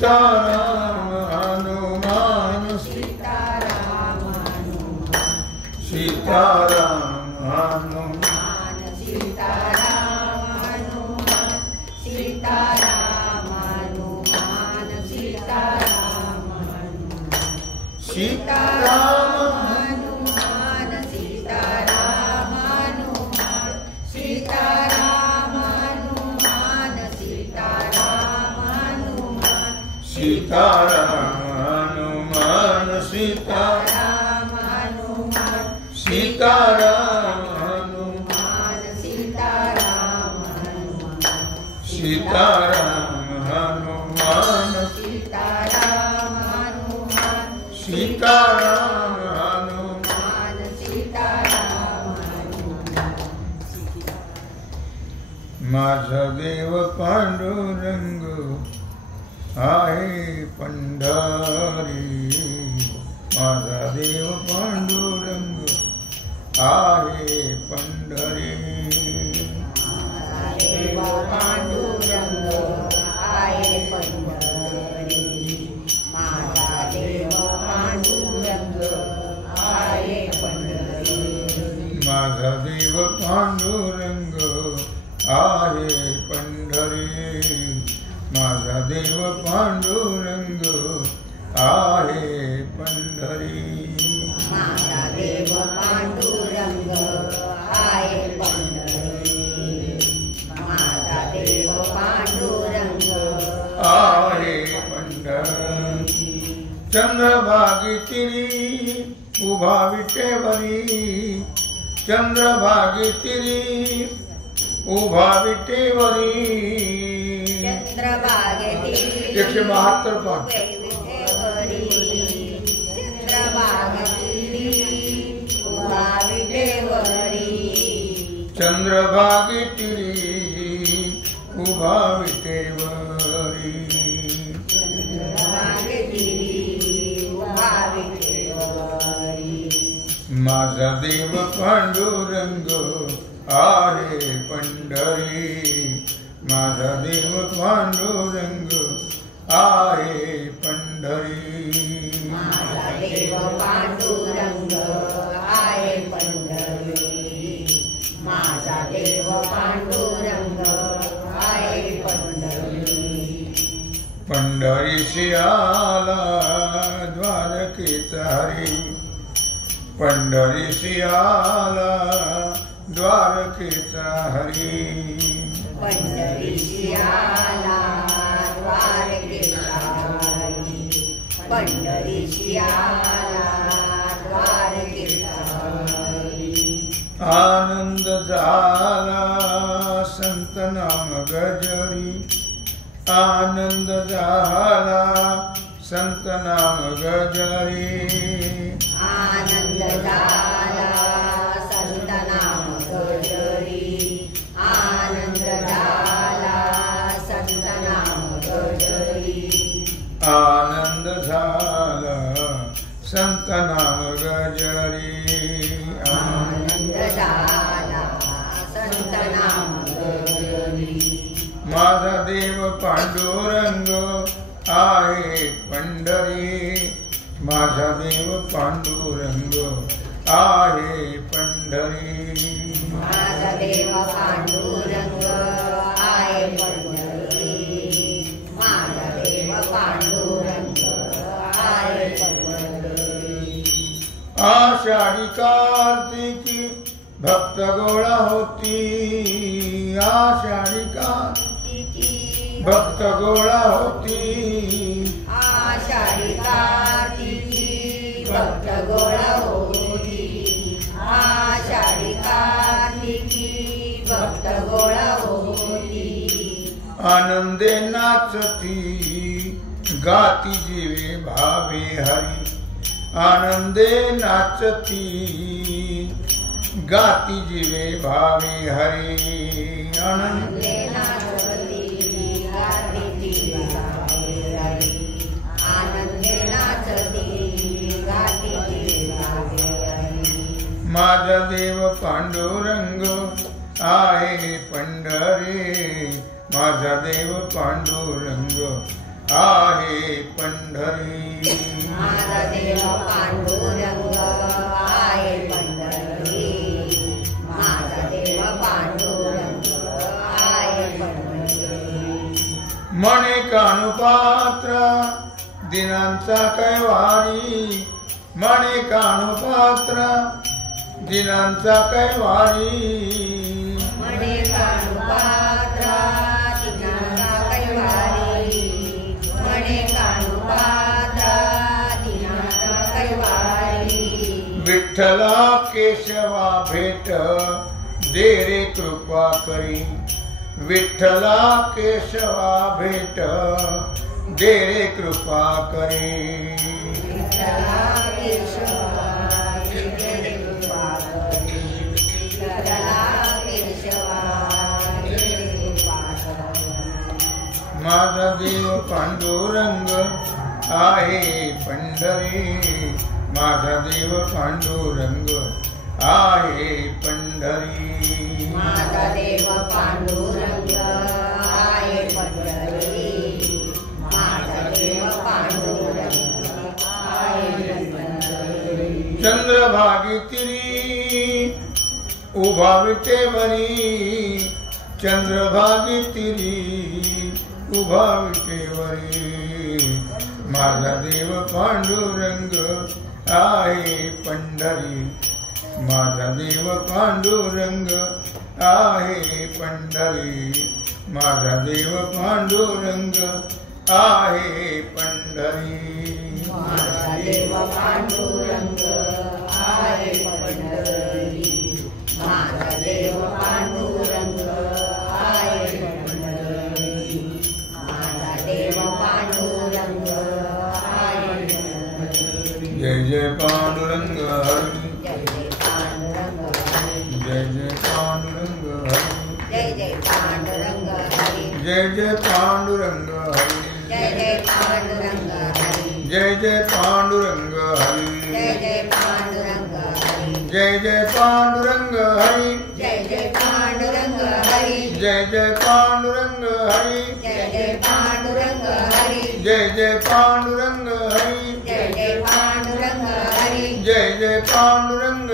सीताराम हनुमान सीताराम हनुमान सीताराम हनुमान सीताराम हनुमान सीताराम हनुमान सीताराम हनुमान सीताराम हनुमान सीताराम हनुमान सीताराम हनुमान सीताराम हनुमान सीताराम हनुमान सीताराम हनुमान सीताराम हनुमान सीताराम हनुमान सीताराम हनुमान सीताराम हनुमान सीताराम हनुमान सीताराम हनुमान माझा देव पांडुरंग आहे पंढरी माझा देव पांडुरंग आहे पंढरी माझा देव पांडुरंग आहे पंढरी माझा देव पांडुरंग आहे पंढरी माझा देव पांडुरंग आहे पंढरी माझा देव पांडुरंग आहे पंढरी माझा देव पांडुरंग आहे पंढरी माझा देव पांडुरंग आहे पंढरी चंद्रभागी तिरी उभा विटेवरी चंद्रभागी तिरी उभा विटेवरी चंद्रभागेतील 172 पाठ चंद्रभागे तिरी उभा विटेवरी माझा देव पांडुरंग आहे पंढरी माझा देव पांडुरंग आहे पंढरी माझा देव पांडुरंग आहे पंढरी माझा देव पांडुरंग आहे पंढरी पंढरीशी आला द्वारकेचा हरी पंढरीशी आला द्वारकेचा हरी पंढरीशी आला द्वारकेचा हरी पंढरीशी आला द्वारकेचा हरी आनंद झाला संत नाम गजरी आनंद झाला संत नाम गजरी आनंद झाला संत नाम गजरी आनंद झाला संत नाम गजरी आनंद झाला संत नाम गजरी आनंद झाला संत नाम गजरी माझा देव पांडुरंग आहे पंढरी माझा देव पांडुरंग आहे पंढरी माझा देव पांडुरंग आहे पंढरी माझा देव पांडुरंग आहे पंढरी आषाढी कार्तिकी भक्त गोळा होती आषाढी कार्तिकी भक्त गोळा होती आषाढी कार्तिकी भक्त गोळा होती आषाढी कार्तिकी भक्त गोळा होती आनंदे नाचती गाती जीवे भावे हरी आनंदे नाचती गाती जीवे भावे हरी आनंदे नाचती गाती जीवे भावे हरी आनंदे नाचती गाती जीवे भावे हरी माझा देव पांडुरंग आहे पंढरी माझा देव पांडुरंग आहे पंढरी. माझा देव पांडुरंग आहे पंढरी. माझा देव पांडुरंग आहे पंढरी. म्हणे कानुपात्र दिनांचा कैवारी. म्हणे कानुपात्र दिनांचा कैवारी. म्हणे कानुपात्र दिनांचा कैवारी. म्हणे कानुपात्र दिनांचा कैवारी. विठ्ठला केशवा भेट दे रे कृपा करी. विठ्ठला केशवा भेट दे रे कृपा करी. विठ्ठला केशवा दे रे कृपा करी. विठ्ठला केशवा दे रे कृपा करी. माझा देव पांडुरंग आहे पंढरी. माझा देव पांडुरंग आहे पंढरी. माझा देव पांडुरंग आहे पंढरी. माझा देव पांडुरंग आहे पंढरी. चंद्रभागी तिरी उभा विटेवरी. चंद्रभागी तिरी उभा विटेवरी. माझा देव पांडुरंग आहे पंढरी. माझा देव पांडुरंग आहे पंढरी. माझा देव पांडुरंग आहे पंढरी. माझा देव पांडुरंग आहे पंढरी. माझा देव पांडुरंग आहे पंढरी. माझा देव पांडुरंग आहे पंढरी. जय जय पांडुरंग हरी. जय जय पांडुरंग हरी. जय जय पांडुरंग हरी. जय जय पांडुरंग हरी. जय जय पांडुरंग हरी. जय जय पांडुरंग हरी. जय जय पांडुरंग हरी. जय जय पांडुरंग हरी. जय जय पांडुरंग हरी. जय जय पांडुरंग हरी. जय जय पांडुरंग हरी. जय जय पांडुरंग हरी. जय जय पांडुरंग हरी. जय जय पांडुरंग हरी. जय जय पांडुरंग